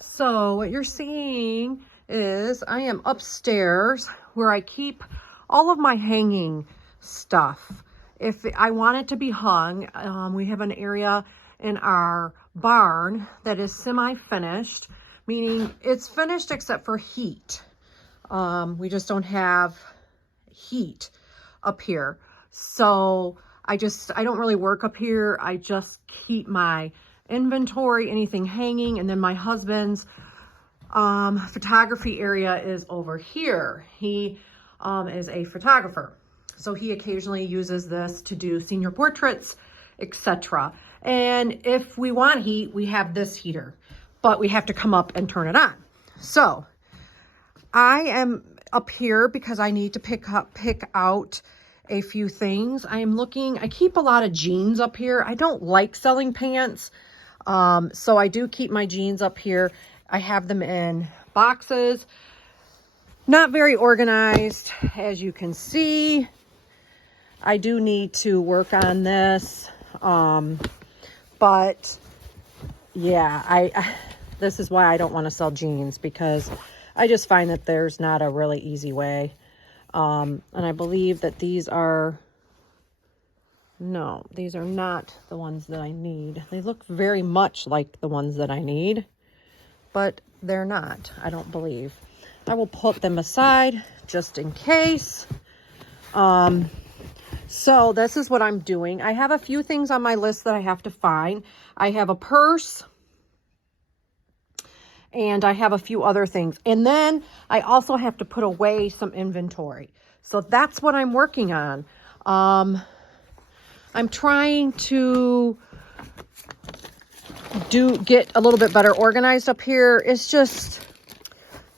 So what you're seeing is I am upstairs where I keep all of my hanging stuff. If I want it to be hung, we have an area in our barn that is semi-finished, meaning it's finished except for heat. We just don't have heat up here. So I don't really work up here. I just keep my inventory, anything hanging, and then my husband's photography area is over here. He is a photographer, so he occasionally uses this to do senior portraits, etc. And if we want heat, we have this heater, but we have to come up and turn it on. So I am up here because I need to pick out a few things. I keep a lot of jeans up here. I don't like selling pants. So I do keep my jeans up here. I have them in boxes. Not very organized, as you can see. I do need to work on this. But yeah, this is why I don't want to sell jeans, because I just find that there's not a really easy way. And I believe that these are not the ones that I need. They look very much like the ones that I need, but they're not, I don't believe. I will put them aside just in case. So this is what I'm doing. I have a few things on my list that I have to find. I have a purse, and I have a few other things. And then I also have to put away some inventory. So that's what I'm working on. I'm trying to get a little bit better organized up here. It's just,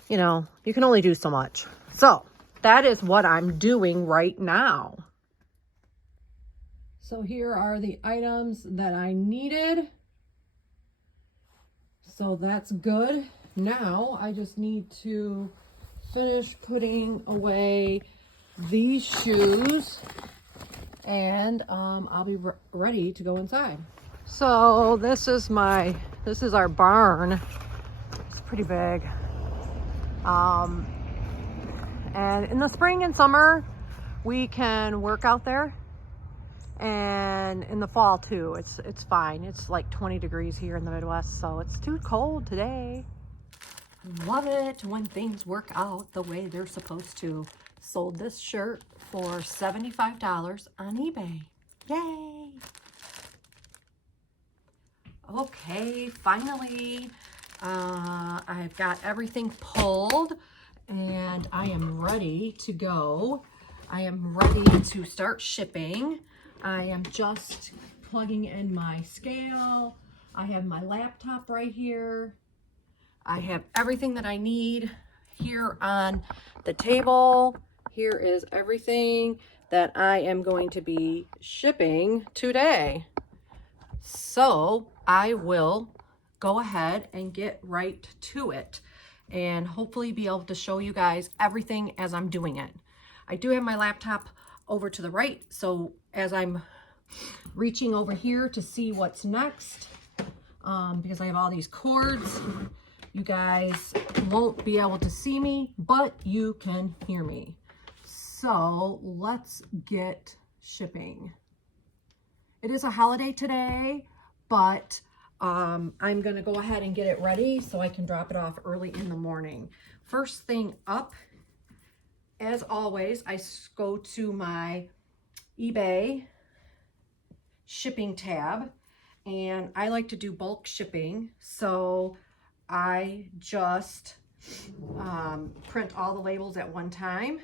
you can only do so much. So that is what I'm doing right now. So here are the items that I needed. So that's good. Now I just need to finish putting away these shoes, and I'll be ready to go inside. So this is our barn. It's pretty big. And in the spring and summer, we can work out there. And in the fall too, it's fine. It's like 20 degrees here in the Midwest, so it's too cold today. Love it when things work out the way they're supposed to. Sold this shirt for $75 on eBay. Yay! Okay, finally, I've got everything pulled and I am ready to go. I am ready to start shipping. I am just plugging in my scale. I have my laptop right here. I have everything that I need here on the table. Here is everything that I am going to be shipping today. So I will go ahead and get right to it and hopefully be able to show you guys everything as I'm doing it. I do have my laptop over to the right, so as I'm reaching over here to see what's next, because I have all these cords, you guys won't be able to see me, but you can hear me. So let's get shipping. It is a holiday today, but I'm gonna go ahead and get it ready so I can drop it off early in the morning. First thing up, as always, I go to my eBay shipping tab, and I like to do bulk shipping, so I just print all the labels at one time.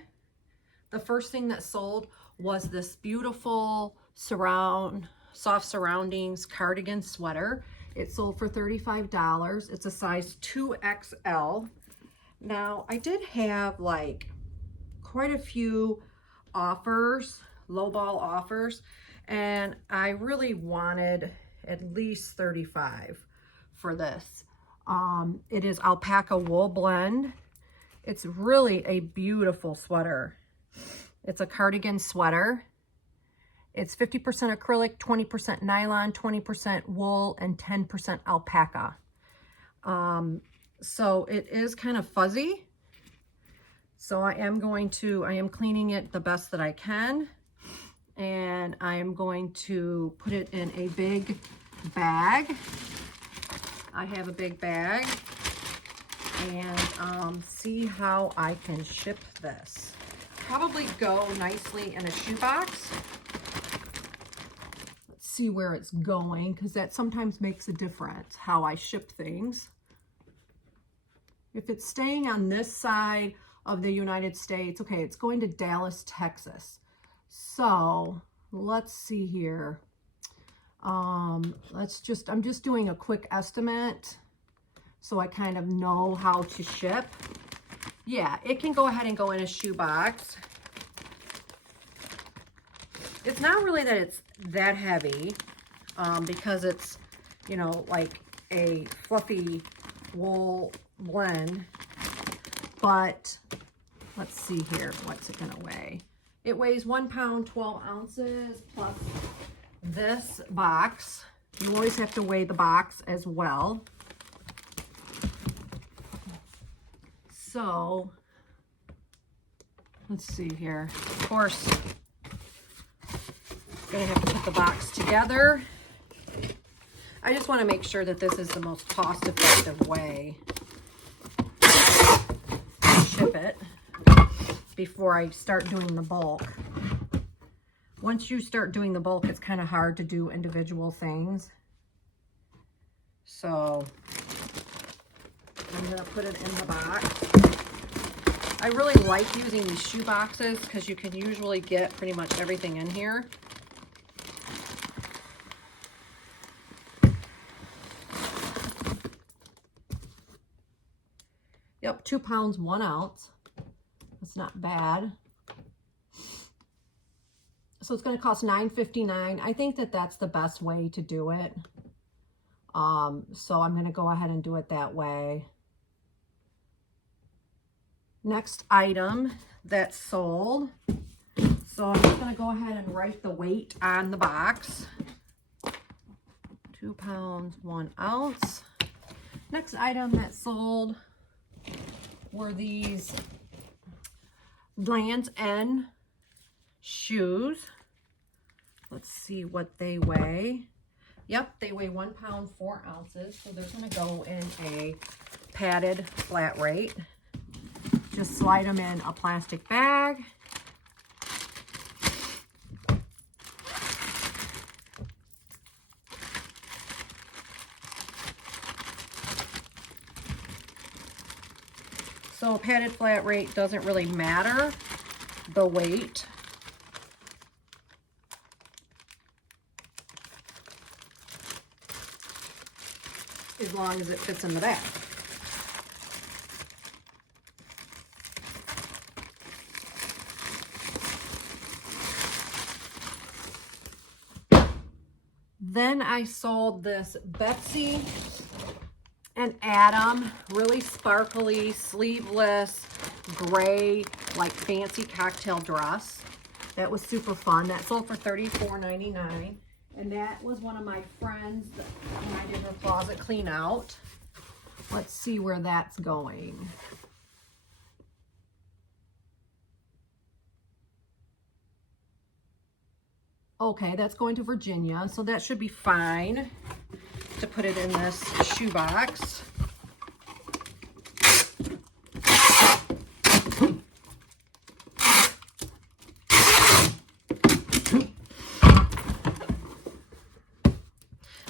The first thing that sold was this beautiful soft surroundings cardigan sweater. It sold for $35. It's a size 2XL. Now I did have like quite a few offers, lowball offers, and I really wanted at least $35 for this. It is alpaca wool blend. It's really a beautiful sweater. It's a cardigan sweater. It's 50% acrylic, 20% nylon, 20% wool, and 10% alpaca. So it is kind of fuzzy. So I am cleaning it the best that I can. And I am going to put it in a big bag. I have a big bag. And see how I can ship this. Probably go nicely in a shoebox. Let's see where it's going, because that sometimes makes a difference how I ship things. If it's staying on this side of the United States, okay, it's going to Dallas, Texas. So let's see here. I'm just doing a quick estimate so I kind of know how to ship. Yeah, it can go ahead and go in a shoebox. It's not really that it's that heavy, because it's, you know, like a fluffy wool blend. But let's see here, what's it gonna weigh? It weighs 1 pound, 12 ounces, plus this box. You always have to weigh the box as well. So, let's see here. Of course, gonna have to put the box together. I just want to make sure that this is the most cost-effective way to ship it before I start doing the bulk. Once you start doing the bulk, it's kind of hard to do individual things. So I'm gonna put it in the box. I really like using these shoe boxes because you can usually get pretty much everything in here. Yep, 2 pounds, 1 ounce. That's not bad. So it's going to cost $9.59. I think that that's the best way to do it. So I'm going to go ahead and do it that way. Next item that's sold. So I'm just going to go ahead and write the weight on the box. 2 pounds, 1 ounce. Next item that sold were these Lands' End shoes. Let's see what they weigh. Yep, they weigh 1 pound, 4 ounces. So they're going to go in a padded flat rate. Just slide them in a plastic bag. So padded flat rate doesn't really matter the weight. As long as it fits in the bag. Then I sold this Betsy and Adam, really sparkly, sleeveless, gray, like fancy cocktail dress. That was super fun. That sold for $34.99. And that was one of my friends when I did her closet clean out. Let's see where that's going. Okay, that's going to Virginia, so that should be fine to put it in this shoebox.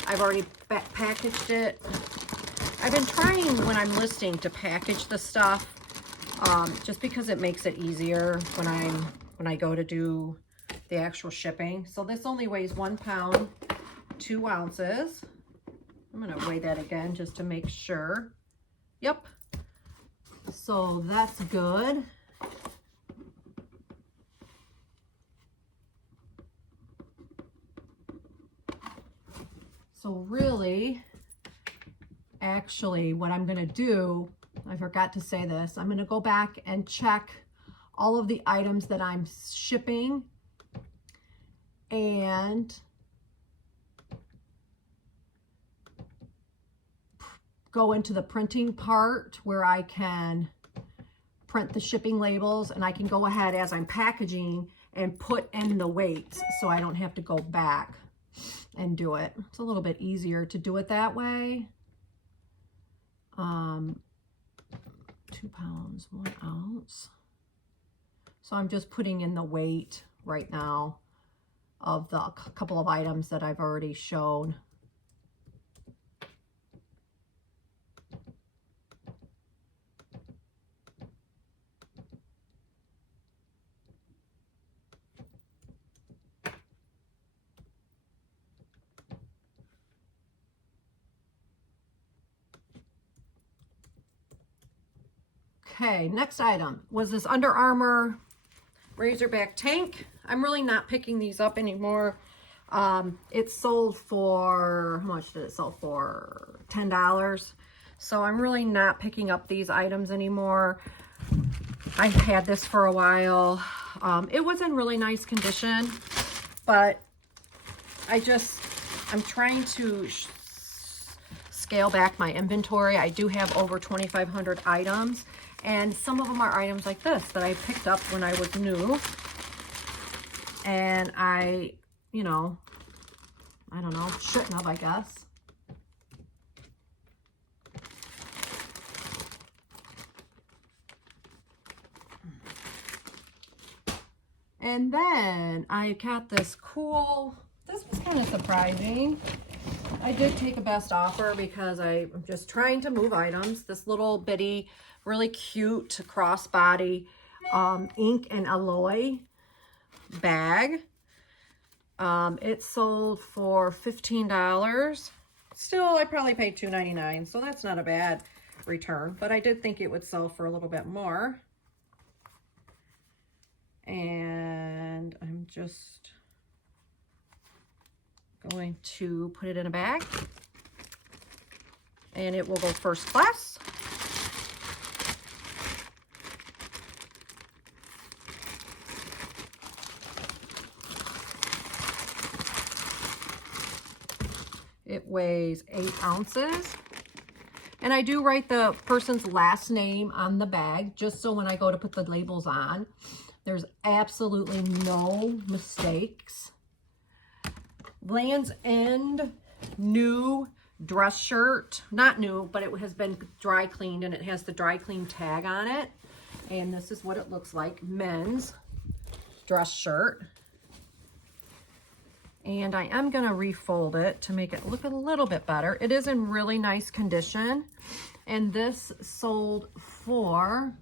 I've already packaged it. I've been trying when I'm listing to package the stuff, just because it makes it easier when I go to do the actual shipping. So this only weighs 1 pound, 2 ounces. I'm gonna weigh that again just to make sure. Yep. So that's good. So really, actually, what I'm going to do, I forgot to say this, I'm going to go back and check all of the items that I'm shipping and go into the printing part where I can print the shipping labels, and I can go ahead as I'm packaging and put in the weights so I don't have to go back and do it. It's a little bit easier to do it that way. 2 pounds, 1 ounce. So I'm just putting in the weight right now of the couple of items that I've already shown. Okay, next item was this Under Armour Razorback tank. I'm really not picking these up anymore. It sold for, how much did it sell for? $10. So I'm really not picking up these items anymore. I've had this for a while. It was in really nice condition, but I'm trying to scale back my inventory. I do have over 2,500 items. And some of them are items like this that I picked up when I was new. And I don't know, shouldn't have, I guess. And then I got this cool, this was kind of surprising. I did take a best offer because I'm just trying to move items. This little bitty, really cute crossbody ink and alloy bag. It sold for $15. Still, I probably paid $2.99, so that's not a bad return, but I did think it would sell for a little bit more. And I'm just going to put it in a bag, and it will go first class. It weighs 8 ounces. And I do write the person's last name on the bag, just so when I go to put the labels on, there's absolutely no mistakes. Land's End new dress shirt. Not new, but it has been dry cleaned, and it has the dry clean tag on it. And this is what it looks like, men's dress shirt. And I am going to refold it to make it look a little bit better. It is in really nice condition. And this sold for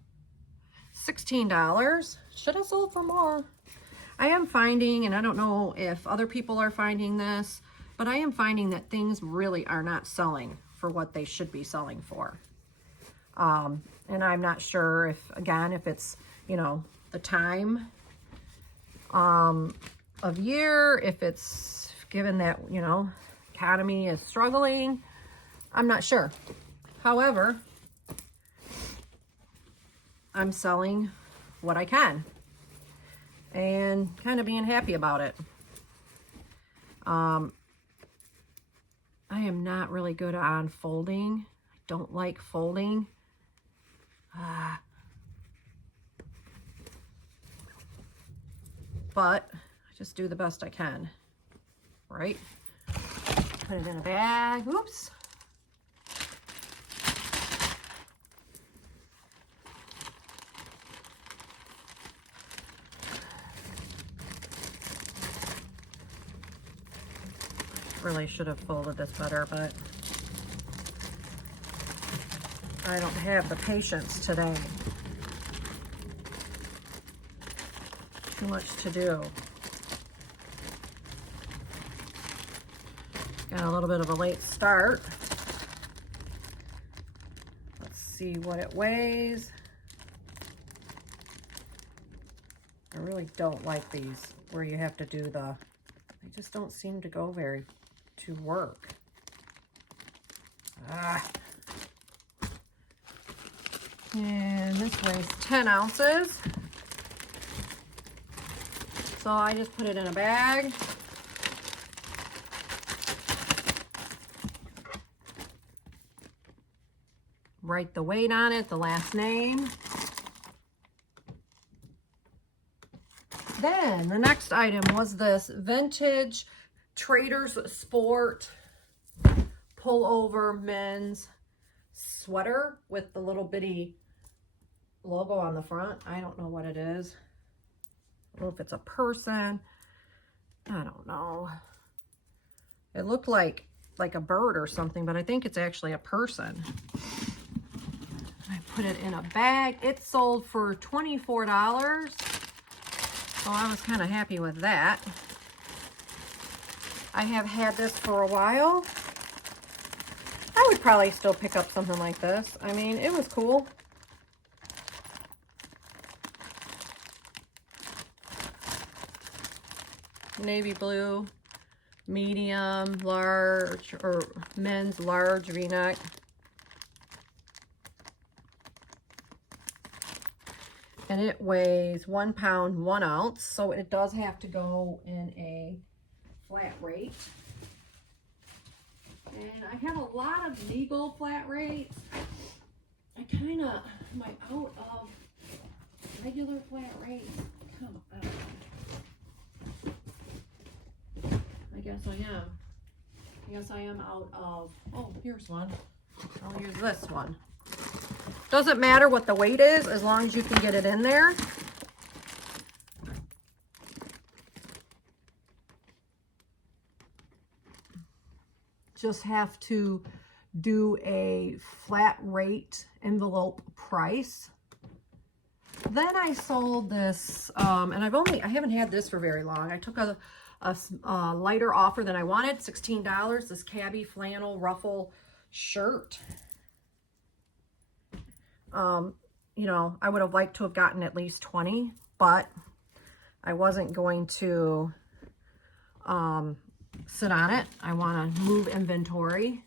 $16. Should have sold for more. I am finding, and I don't know if other people are finding this, but I am finding that things really are not selling for what they should be selling for. And I'm not sure if, again, if it's, the time of year, if it's given that, economy is struggling. I'm not sure. However, I'm selling what I can and kind of being happy about it. I am not really good on folding. I don't like folding. But I just do the best I can, right? Put it in a bag. Oops. Really should have folded this better, but I don't have the patience today. Too much to do. Got a little bit of a late start. Let's see what it weighs. I really don't like these where you have to do they just don't seem to go to work. And this weighs 10 ounces. So I just put it in a bag. write the weight on it, the last name. Then the next item was this vintage Trader's Sport pullover men's sweater with the little bitty logo on the front. I don't know what it is. I don't know if it's a person. I don't know. It looked like a bird or something, but I think it's actually a person. I put it in a bag. It sold for $24. So I was kind of happy with that. I have had this for a while. I would probably still pick up something like this. I mean, it was cool. Navy blue, medium, large, or men's large V-neck. And it weighs 1 pound, 1 ounce. So it does have to go in a flat rate. And I have a lot of legal flat rates. I kind of am I out of regular flat rates. Come on. I guess I am. I guess I am out of, oh, here's one. I'll use this one. Doesn't matter what the weight is as long as you can get it in there. Just have to do a flat rate envelope price. Then I sold this, and I haven't had this for very long. I took a lighter offer than I wanted, $16, this cabbie flannel ruffle shirt. You know, I would have liked to have gotten at least 20, but I wasn't going to sit on it. I want to move inventory.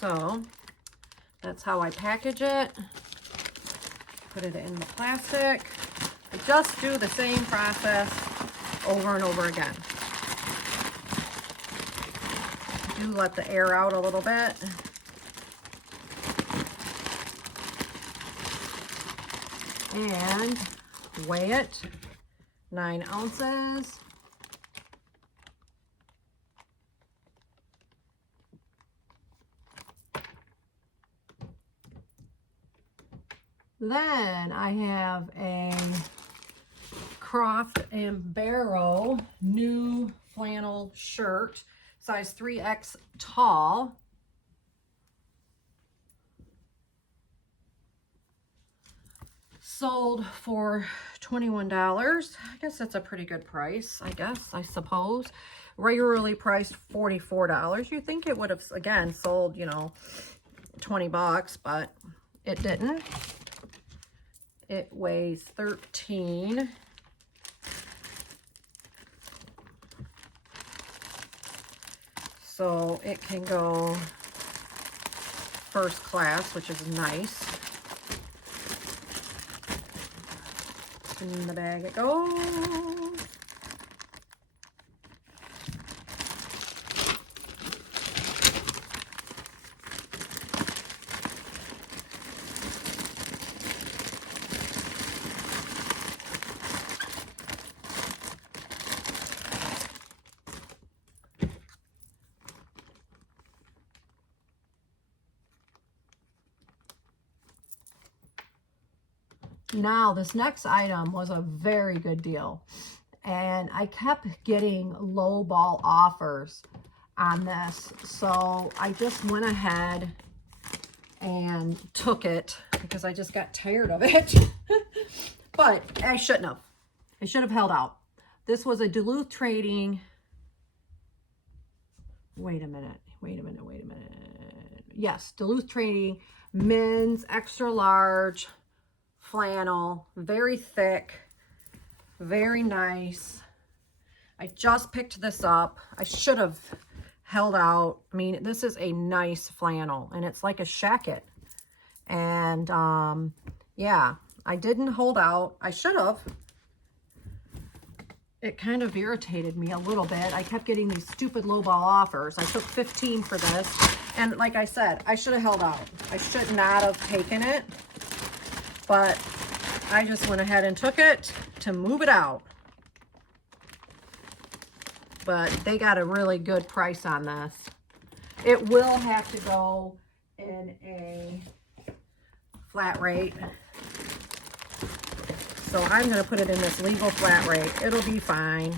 So that's how I package it. Put it in the plastic. I just do the same process over and over again. Do let the air out a little bit. And weigh it, 9 ounces. Then I have a Croft and Barrow new flannel shirt, size 3X tall. Sold for $21. I guess that's a pretty good price, I suppose. Regularly priced $44. You'd think it would have, again, sold, you know, 20 bucks, but it didn't. It weighs 13. So it can go first class, which is nice. In the bag it goes. Now, this next item was a very good deal, and I kept getting low ball offers on this, so I just went ahead and took it because I just got tired of it. But I shouldn't have. I should have held out. This was a Duluth Trading. Wait a minute. Yes, Duluth Trading men's extra large flannel, very thick, very nice. I just picked this up. I should have held out. I mean, this is a nice flannel, and it's like a shacket. And Yeah, I didn't hold out. I should have. It kind of irritated me a little bit. I kept getting these stupid lowball offers. I took 15 for this. And like I said, I should have held out. I should not have taken it. But I just went ahead and took it to move it out. But they got a really good price on this. It will have to go in a flat rate. So I'm going to put it in this legal flat rate. It'll be fine.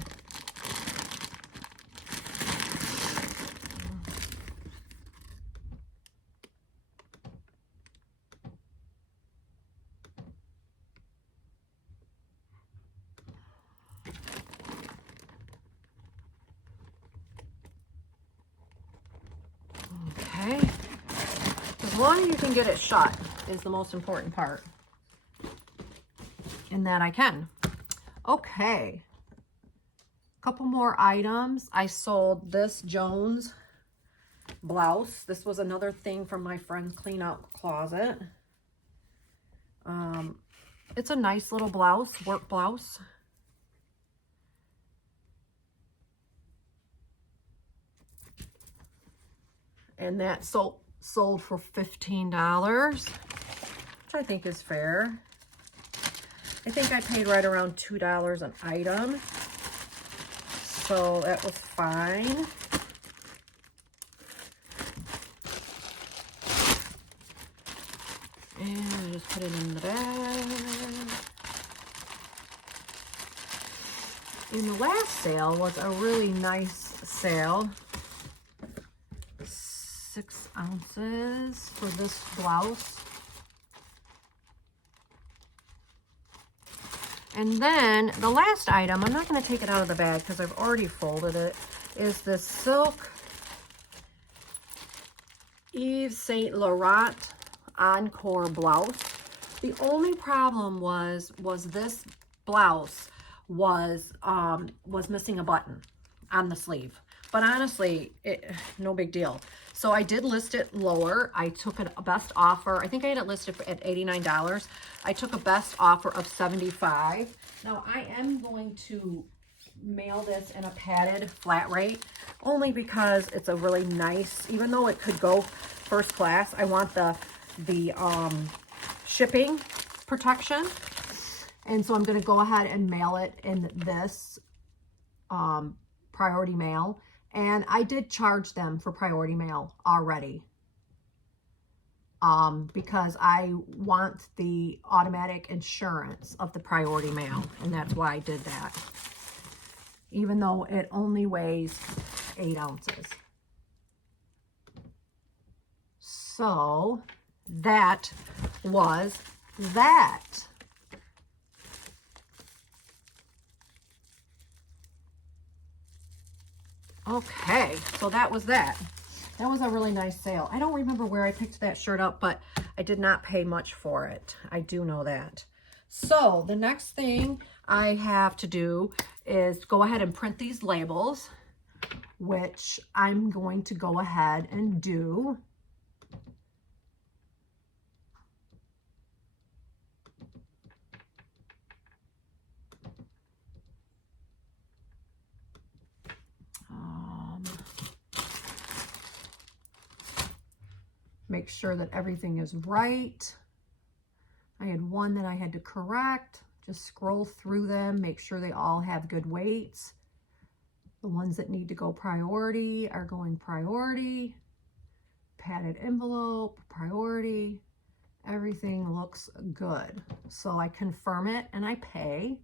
Okay. As long as you can get it shut is the most important part. And that I can. Okay. Couple more items. I sold this Jones blouse. This was another thing from my friend's clean out closet. It's a nice little blouse, work blouse. And that sold for $15, which I think is fair. I think I paid right around $2 an item. So that was fine. And I just put it in the bag. And the last sale was a really nice sale. 6 ounces for this blouse. And then the last item, I'm not going to take it out of the bag because I've already folded it, is this silk Yves Saint Laurent Encore blouse. The only problem was this blouse was missing a button on the sleeve. But honestly, no big deal. So I did list it lower. I took a best offer. I think I had it listed at $89. I took a best offer of $75. Now I am going to mail this in a padded flat rate, only because it's a really nice, even though it could go first class, I want the shipping protection. And so I'm going to go ahead and mail it in this priority mail. And I did charge them for priority mail already because I want the automatic insurance of the priority mail. And that's why I did that, even though it only weighs 8 ounces. So that was that. Okay, so that was that. That was a really nice sale. I don't remember where I picked that shirt up, but I did not pay much for it. I do know that. So the next thing I have to do is go ahead and print these labels, which I'm going to go ahead and do. Make sure that everything is right. I had one that I had to correct. Just scroll through them, make sure they all have good weights. The ones that need to go priority are going priority. Padded envelope, priority. Everything looks good. So I confirm it and I pay.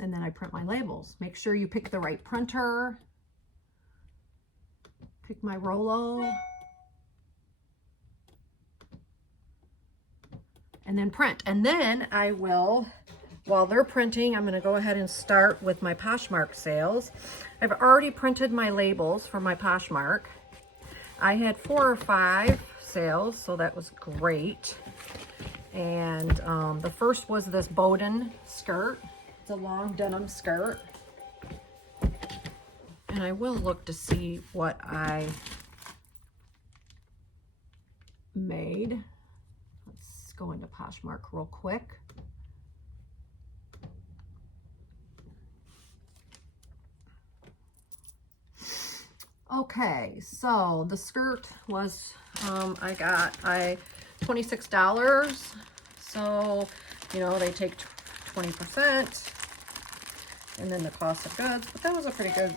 And then I print my labels. Make sure you pick the right printer. Pick my Rollo. And then print. And then I will, while they're printing, I'm going to go ahead and start with my Poshmark sales. I've already printed my labels for my Poshmark. I had 4 or 5 sales, so that was great. And the first was this Bowden skirt. It's a long denim skirt. And I will look to see what I made. Let's go into Poshmark real quick. Okay, so the skirt was, I got $26. So, you know, they take 20% and then the cost of goods, but that was a pretty good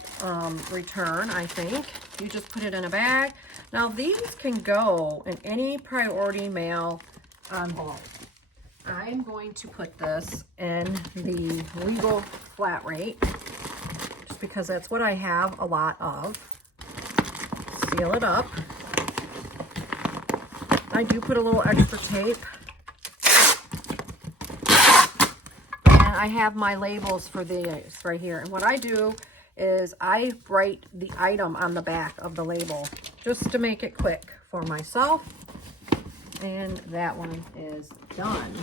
return, I think. You just put it in a bag. Now these can go in any priority mail envelope. I'm going to put this in the legal flat rate, just because that's what I have a lot of. Seal it up. I do put a little extra tape. And I have my labels for these right here. And what I do is I write the item on the back of the label just to make it quick for myself. And that one is done.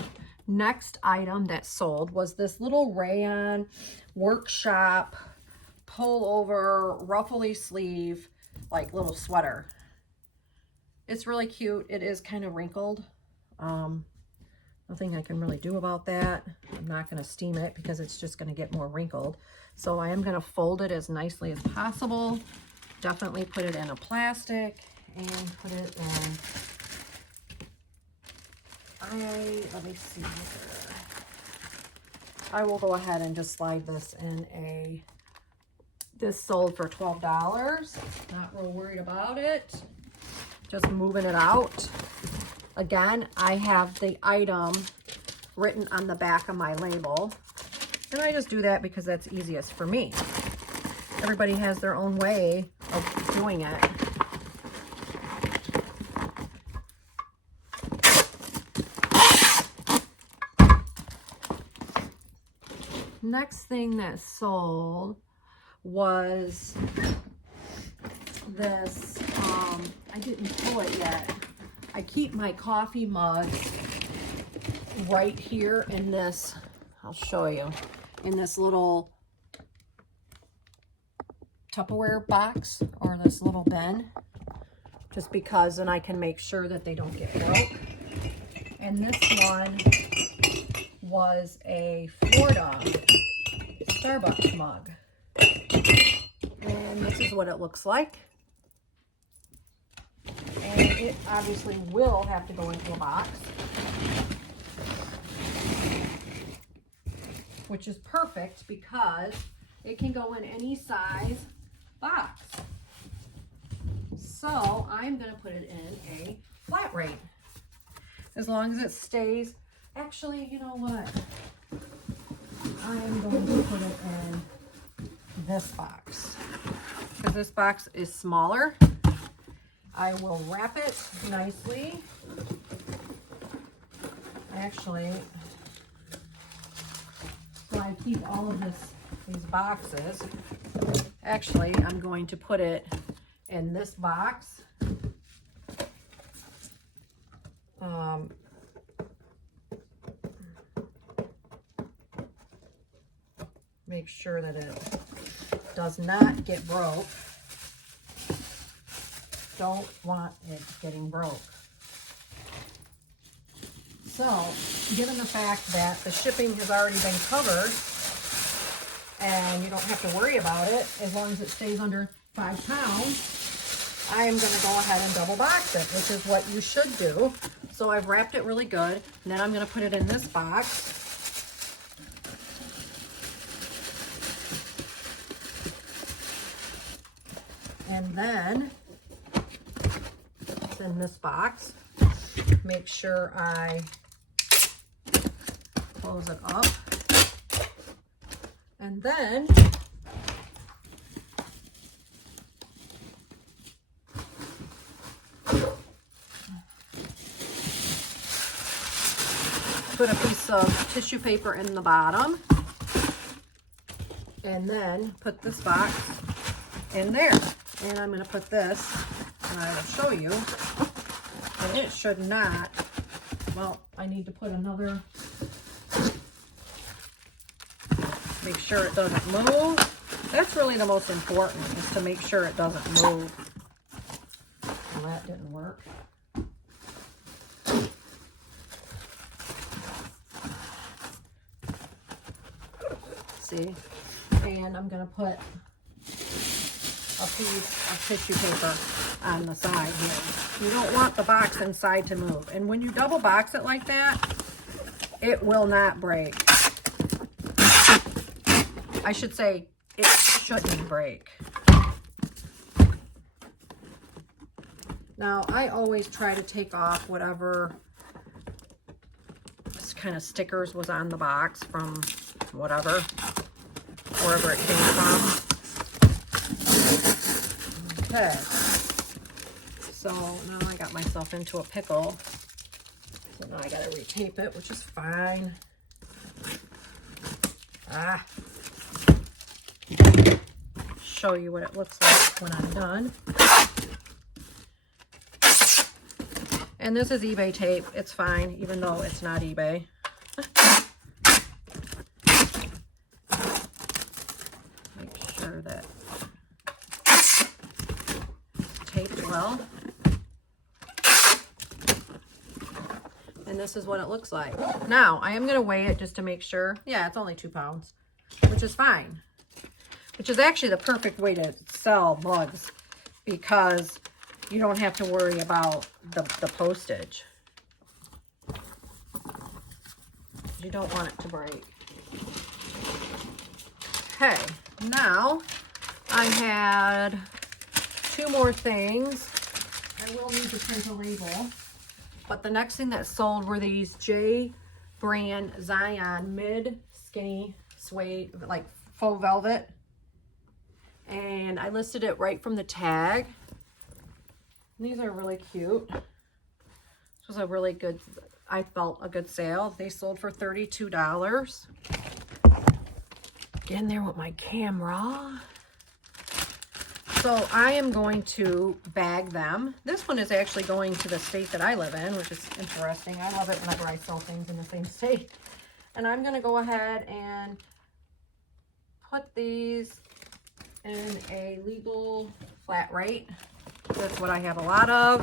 Next item that sold was this little rayon workshop pullover ruffly sleeve like little sweater. It's really cute. It is kind of wrinkled. Nothing I can really do about that. I'm not going to steam it because it's just going to get more wrinkled. So I am going to fold it as nicely as possible. Definitely put it in a plastic and put it in, let me see here. I will go ahead and just slide this in a, this sold for $12. Not real worried about it. Just moving it out. Again, I have the item written on the back of my label. And I just do that because that's easiest for me. Everybody has their own way of doing it. Next thing that sold was this, I didn't pull it yet. I keep my coffee mugs right here in this, I'll show you, in this little Tupperware box or this little bin, just because then I can make sure that they don't get broke. And this one was a Florida Starbucks mug. And this is what it looks like. And it obviously will have to go into a box, which is perfect because it can go in any size box. So I'm going to put it in a flat rate. As long as it stays, actually, you know what? I'm going to put it in this box because this box is smaller. I will wrap it nicely. Actually, so I keep all of these boxes. Actually, I'm going to put it in this box. Make sure that it does not get broke. Don't want it getting broke. So, given the fact that the shipping has already been covered and you don't have to worry about it as long as it stays under 5 pounds, I am going to go ahead and double box it, which is what you should do. So I've wrapped it really good, and then I'm going to put it in this box. And then it's in this box. Make sure I close it up. And then put a piece of tissue paper in the bottom. And then put this box in there. And I'm going to put this, and I will show you, and it should not, well, I need to put another, make sure it doesn't move. That's really the most important, is to make sure it doesn't move. Well, that didn't work. See? And I'm going to put a piece of tissue paper on the side here. You don't want the box inside to move. And when you double box it like that, it will not break. I should say it shouldn't break. Now, I always try to take off whatever kind of stickers was on the box from wherever it came from. Okay, so now I got myself into a pickle. So now I gotta retape it, which is fine. Show you what it looks like when I'm done. And this is eBay tape. It's fine, even though it's not eBay. Make sure that it's taped well. And this is what it looks like. Now, I am going to weigh it just to make sure. Yeah, it's only 2 pounds, which is fine. Which is actually the perfect way to sell mugs, because you don't have to worry about the postage. You don't want it to break. Okay, now I had 2 more things. I will need to print a label. But the next thing that sold were these J brand Zion mid skinny suede, like faux velvet. And I listed it right from the tag. These are really cute. This was a really good, I felt a good sale. They sold for $32. Get in there with my camera. So I am going to bag them. This one is actually going to the state that I live in, which is interesting. I love it whenever I sell things in the same state. And I'm going to go ahead and put these in a legal flat rate. That's what I have a lot of.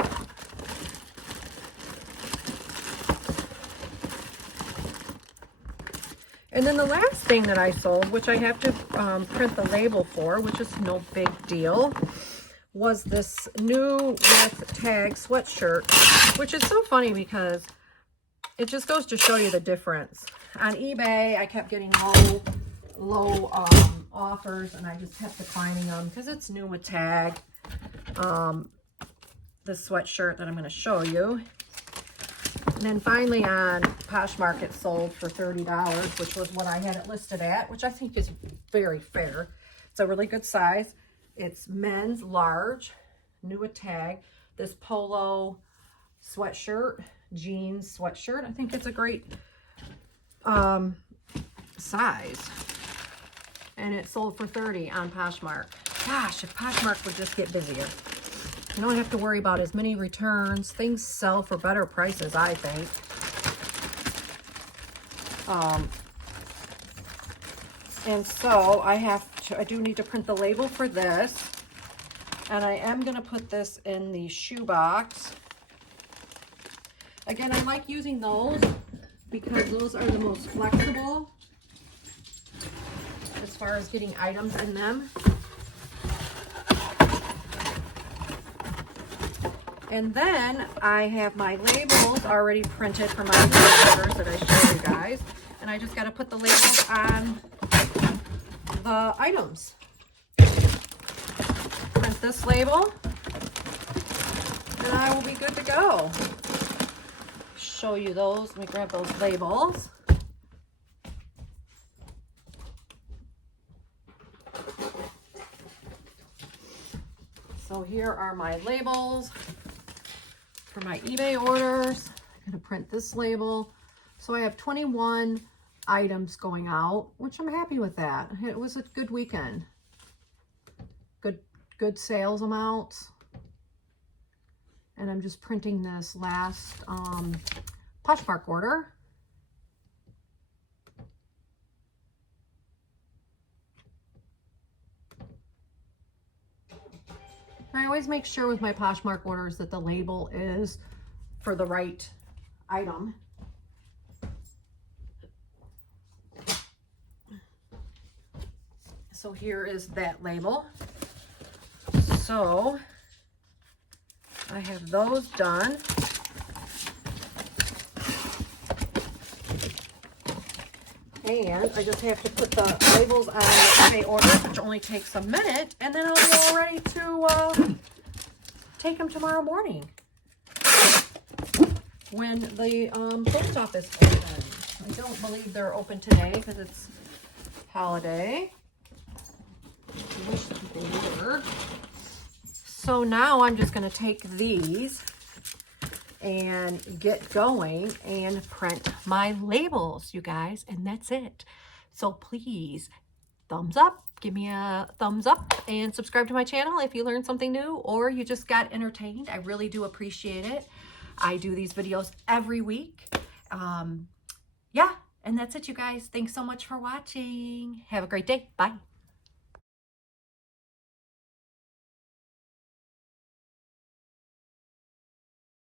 And then the last thing that I sold, which I have to print the label for, which is no big deal, was this new with tag sweatshirt, which is so funny because it just goes to show you the difference. On eBay, I kept getting low offers, and I just kept declining them because it's new with tag. This sweatshirt that I'm going to show you. And then finally on Poshmark it sold for $30, which was what I had it listed at, which I think is very fair. It's a really good size. It's men's large, new with tag. This polo sweatshirt, jeans sweatshirt. I think it's a great size. And it sold for $30 on Poshmark. Gosh, if Poshmark would just get busier. You don't have to worry about as many returns. Things sell for better prices, I think. And so I do need to print the label for this. And I am going to put this in the shoe box. Again, I like using those because those are the most flexible as far as getting items in them. And then I have my labels already printed for my orders that I showed you guys. And I just got to put the labels on the items. Print this label. And I will be good to go. Show you those. Let me grab those labels. So here are my labels for my eBay orders. I'm going to print this label. So I have 21 items going out, which I'm happy with that. It was a good weekend. Good sales amounts. And I'm just printing this last Poshmark order. I always make sure with my Poshmark orders that the label is for the right item. So here is that label. So I have those done. And I just have to put the labels on the eBay orders, which only takes a minute, and then I'll be all ready to take them tomorrow morning when the post office opens. I don't believe they're open today because it's holiday. I wish they were. So now I'm just going to take these and get going and print my labels, you guys, and that's it. So please, thumbs up, give me a thumbs up, and subscribe to my channel if you learned something new or you just got entertained. I really do appreciate it. I do these videos every week. Yeah, and that's it, you guys. Thanks so much for watching. Have a great day. Bye.